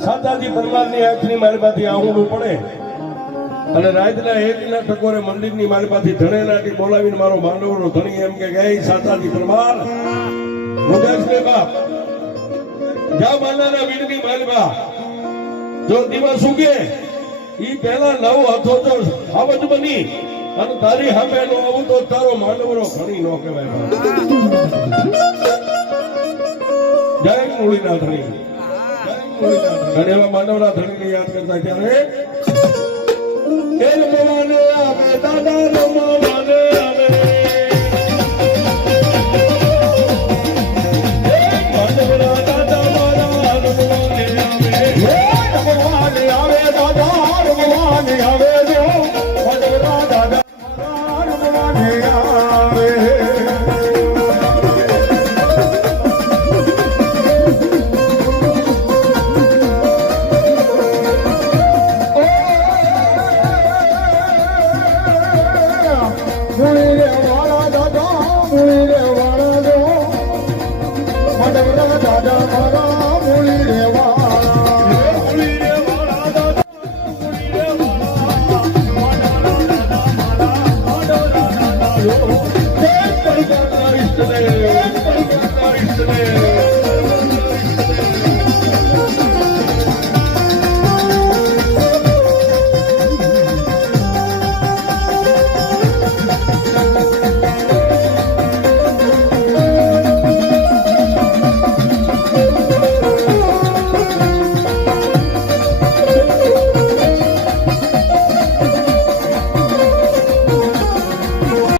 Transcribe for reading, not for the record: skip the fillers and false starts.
સાદાજી પરમારની આંખની મારી પાસે આવું પડે અને રાતના એકના ટકોરે મંદિરની મારી પાસે ધણેલાથી બોલાવીને મારો માંડવનો ધણી એમ કે સાદાજી પરમાર મુગસને બાપ જા માનાના વીરની મારી બા જો દિવસ ઉગે ઈ પહેલા નવ હતો જો આવજ બની અને તારી સામે નો આવું તો તારો માંડવનો ધણી નો કહેવાય જય મૂળીના ધણી અને એવા માનવના ધણીને યાદ કરતા ત્યારે એલ મોવાને આવે દાદા નો મોવાને આવે માનવના દાદા મારા મોવાને આવે મોવાને આવે દાદા મોવાને આવે જો માનવના દાદા મારા મોવાને આવે દાદા મારા મૂળી રેવા